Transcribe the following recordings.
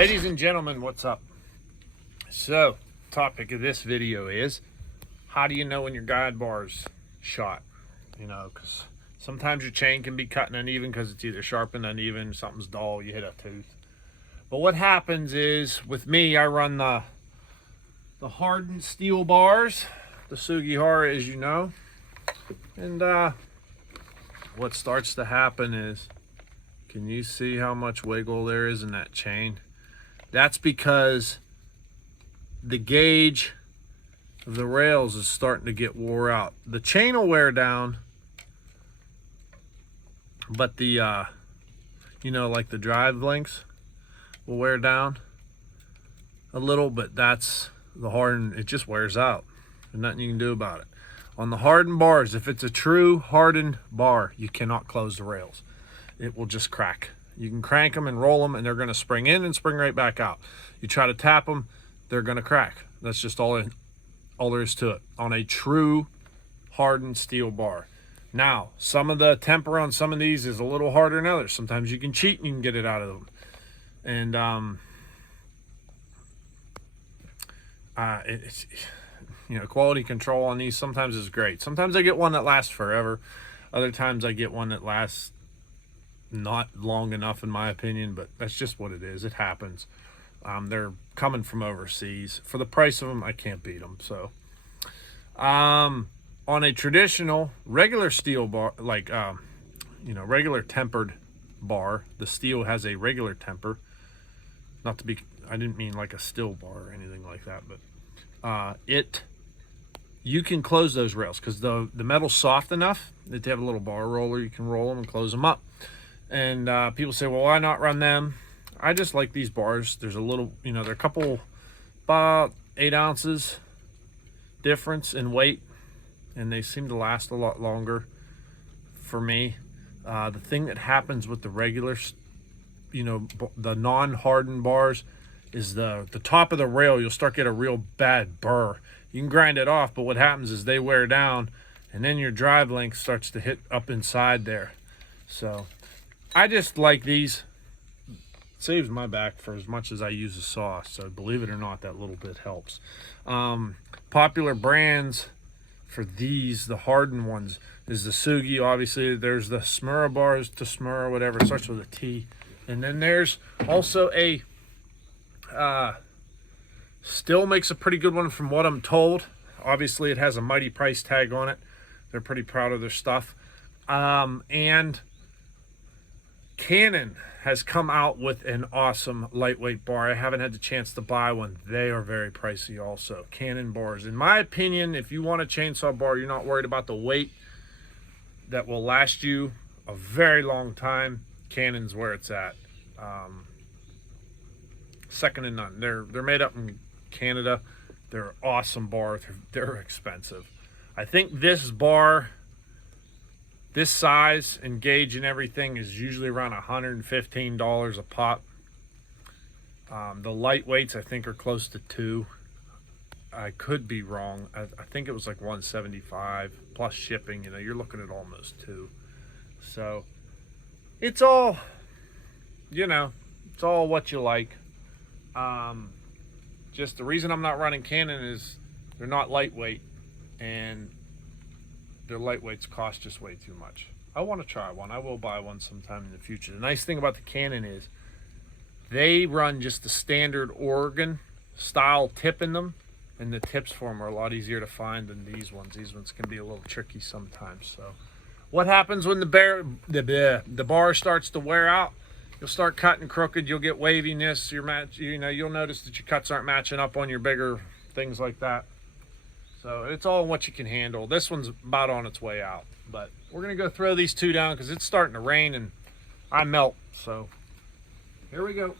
Ladies and gentlemen, what's up? So, topic of this video is, how do you know when your guide bar's shot? You know, because sometimes your chain can be cutting uneven because it's either sharp and uneven, something's dull, you hit a tooth. But what happens is, with me, I run the hardened steel bars, the Sugihara, as you know. And what starts to happen is, can you see how much wiggle there is in that chain? That's because the gauge of the rails is starting to get wore out. The chain will wear down, but the you know, like the drive links will wear down a little, but that's the hardened, it just wears out. There's nothing you can do about it. On the hardened bars, if it's a true hardened bar, you cannot close the rails. It will just crack. You can crank them and roll them, and they're going to spring in and spring right back out. You try to tap them, they're going to crack. That's just all there is to it on a true hardened steel bar. Now, some of the temper on some of these is a little harder than others. Sometimes you can cheat and you can get it out of them. And it's, you know, quality control on these sometimes is great. Sometimes I get one that lasts forever. Other times I get one that lasts not long enough, in my opinion, but that's just what it is. It happens. They're coming from overseas. For the price of them, I can't beat them. So on a traditional regular steel bar, like you know, regular tempered bar, the steel has a regular temper. Not to be, I didn't mean like a steel bar or anything like that, but you can close those rails because the metal's soft enough that they have a little bar roller. You can roll them and close them up. And people say, well, why not run them? I just like these bars. There's a little, you know, they're a couple, about 8 ounces difference in weight, and they seem to last a lot longer for me. The thing that happens with the regular, you know, the non-hardened bars is the top of the rail, you'll start get a real bad burr. You can grind it off, but what happens is they wear down, and then your drive link starts to hit up inside there. So I just like these. It saves my back for as much as I use a saw, so believe it or not, that little bit helps. Popular brands for these, the hardened ones, is the Sugi. Obviously, there's the Smura bars, to Smura, whatever. It starts with a T. And then there's also a Still makes a pretty good one from what I'm told. Obviously, it has a mighty price tag on it. They're pretty proud of their stuff. And Canon has come out with an awesome lightweight bar. I haven't had the chance to buy one. They are very pricey also. Canon bars. In my opinion, if you want a chainsaw bar, you're not worried about the weight, that will last you a very long time, Canon's where it's at. Second to none. They're made up in Canada. They're awesome bars. They're expensive. I think this bar, this size and gauge and everything, is usually around $115 a pop. The lightweights I think are close to $2. I could be wrong. I think it was like $175 plus shipping. You know, you're looking at almost $2. So it's all, you know, it's all what you like. Just the reason I'm not running Canon is they're not lightweight, and their lightweights cost just way too much. I want to try one. I will buy one sometime in the future. The nice thing about the Canon is they run just the standard Oregon style tip in them, and the tips for them are a lot easier to find than these ones. These ones can be a little tricky sometimes. So what happens when the bar starts to wear out? You'll start cutting crooked. You'll get waviness. You'll notice that your cuts aren't matching up on your bigger things like that. So it's all what you can handle. This one's about on its way out, but we're gonna go throw these two down because it's starting to rain and I melt. So here we go.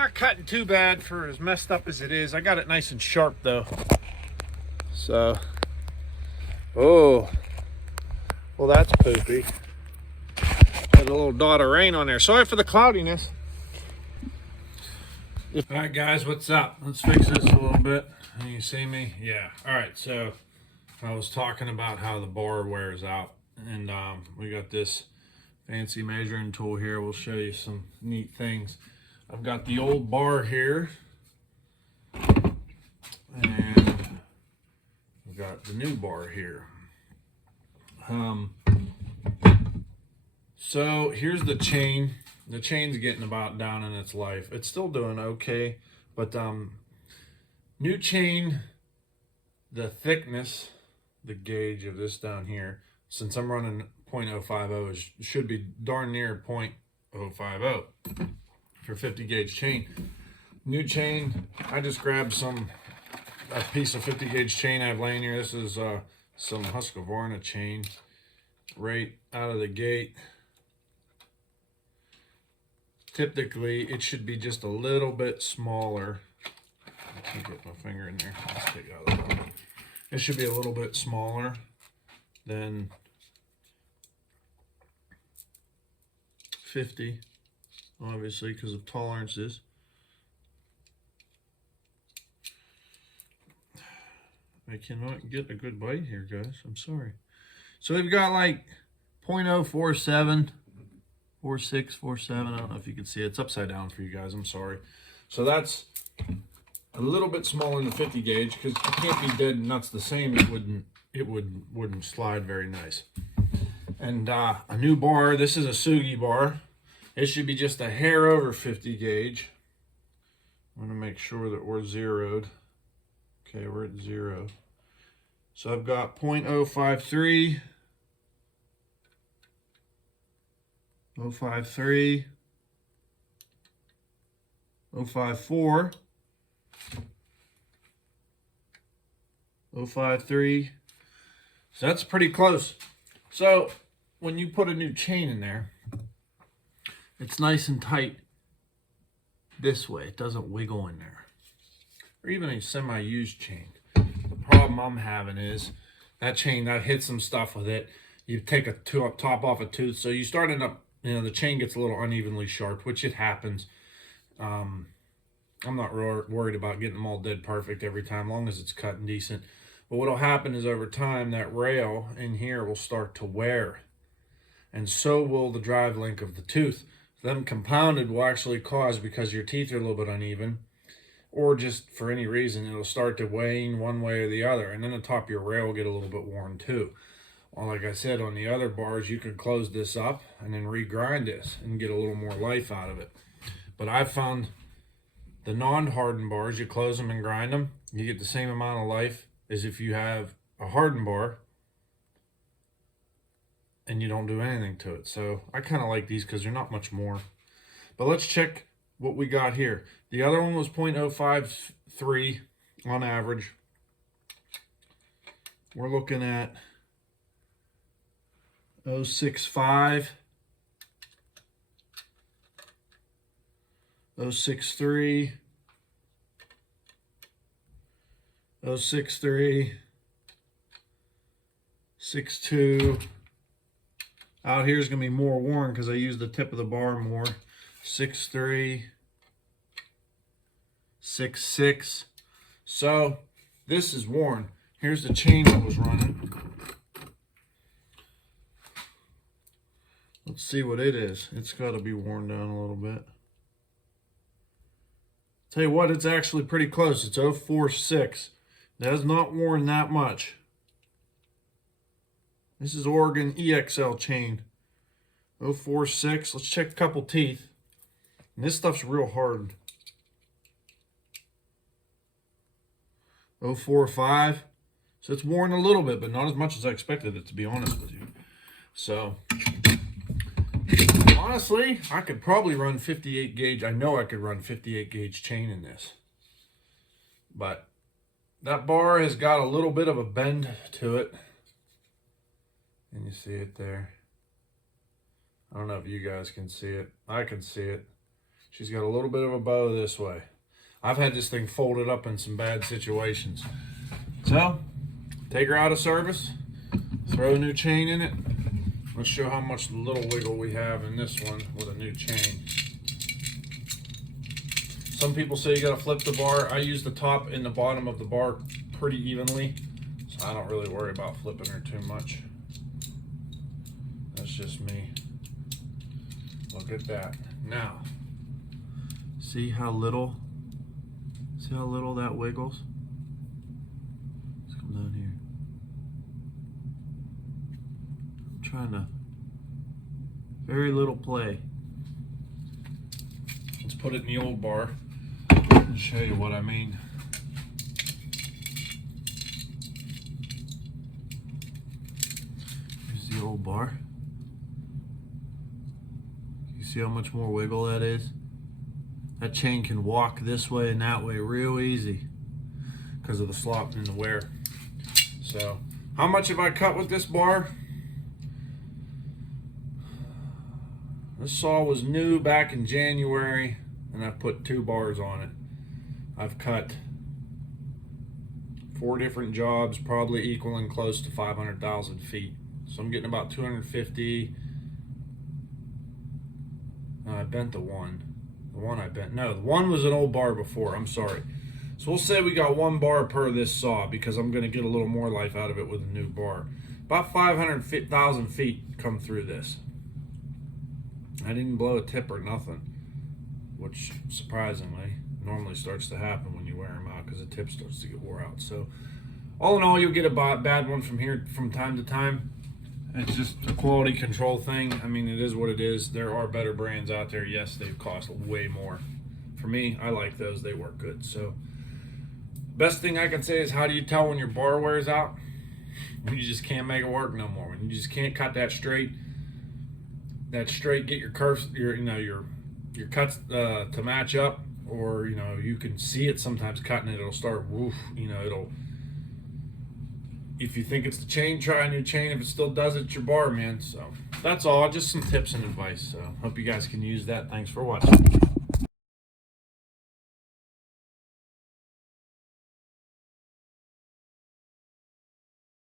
Not cutting too bad for as messed up as it is. I got it nice and sharp though. So, oh, well that's poopy. Got a little dot of rain on there. Sorry for the cloudiness. All right, guys, what's up? Let's fix this a little bit. Can you see me? Yeah. All right, so I was talking about how the bar wears out, and we got this fancy measuring tool here. We'll show you some neat things. I've got the old bar here, and I've got the new bar here. So here's the chain. The chain's getting about down in its life. It's still doing okay, but new chain, the thickness, the gauge of this down here, since I'm running 0.050, should be darn near 0.050 for 50 gauge chain. New chain, I just grabbed a piece of 50 gauge chain I have laying here. This is some Husqvarna chain right out of the gate. Typically, it should be just a little bit smaller. I can't get my finger in there. Let's take it out of the bottom. It should be a little bit smaller than 50, obviously, because of tolerances. I cannot get a good bite here, guys. I'm sorry. So we've got like 0.047. 46, 47. I don't know if you can see it. It's upside down for you guys. I'm sorry. So that's a little bit smaller than the 50 gauge because you can't be dead nuts the same. It wouldn't slide very nice. And a new bar. This is a Sugi bar. It should be just a hair over 50 gauge. I'm gonna make sure that we're zeroed. Okay, we're at 0. So I've got 0.053. 053, 054, 053. So that's pretty close. So when you put a new chain in there, it's nice and tight this way. It doesn't wiggle in there. Or even a semi-used chain. The problem I'm having is that chain, that hits some stuff with it. You take a top off a tooth, so you start end up, the chain gets a little unevenly sharp, which it happens. I'm not worried about getting them all dead perfect every time, long as it's cut and decent. But what'll happen is over time, that rail in here will start to wear. And so will the drive link of the tooth. Them compounded will actually cause, because your teeth are a little bit uneven, or just for any reason, it'll start to wane one way or the other. And then the top of your rail will get a little bit worn too. Well, like I said, on the other bars, you could close this up and then regrind this and get a little more life out of it. But I've found the non-hardened bars, you close them and grind them, you get the same amount of life as if you have a hardened bar and you don't do anything to it. So I kind of like these because they're not much more. But let's check what we got here. The other one was 0.053 on average. We're looking at 065, 063, 063, 62. Out here is going to be more worn because I used the tip of the bar more. 63, 66. So this is worn. Here's the chain that was running. Let's see what it is. It's got to be worn down a little bit. Tell you what, it's actually pretty close. It's 046. That is not worn that much. This is Oregon EXL chain. 046. Let's check a couple teeth. And this stuff's real hard. 045. So it's worn a little bit, but not as much as I expected it, to be honest with you. So honestly, I could probably run 58 gauge. I know I could run 58 gauge chain in this. But that bar has got a little bit of a bend to it. And you see it there. I don't know if you guys can see it. I can see it. She's got a little bit of a bow this way. I've had this thing folded up in some bad situations. So, take her out of service, throw a new chain in it. Let's show how much little wiggle we have in this one with a new chain. Some people say you gotta flip the bar. I use the top and the bottom of the bar pretty evenly, so I don't really worry about flipping her too much. That's just me. Look at that. Now, see how little that wiggles? Let's come down here. I'm trying to, very little play. Let's put it in the old bar and show you what I mean. Here's the old bar. You see how much more wiggle that is? That chain can walk this way and that way real easy because of the slop and the wear. So, how much have I cut with this bar? This saw was new back in January, and I've put 2 bars on it. I've cut 4 different jobs, probably equaling close to 500,000 feet. So I'm getting about 250. I bent the one. The one I bent. No, the one was an old bar before. I'm sorry. So we'll say we got 1 bar per this saw because I'm going to get a little more life out of it with a new bar. About 500,000 feet come through this. I didn't blow a tip or nothing, which surprisingly normally starts to happen when you wear them out because the tip starts to get wore out. So all in all, you'll get a bad one from here from time to time. It's just a quality control thing. I mean, it is what it is. There are better brands out there. Yes, they cost way more. For me, I like those. They work good. So best thing I can say is, how do you tell when your bar wears out? When you just can't make it work no more. When you just can't cut that straight. Get your curves, your cuts to match up, or you can see it sometimes cutting it. It'll start woof. If you think it's the chain, try a new chain. If it still does it, it's your bar, man. So that's all. Just some tips and advice. So hope you guys can use that. Thanks for watching.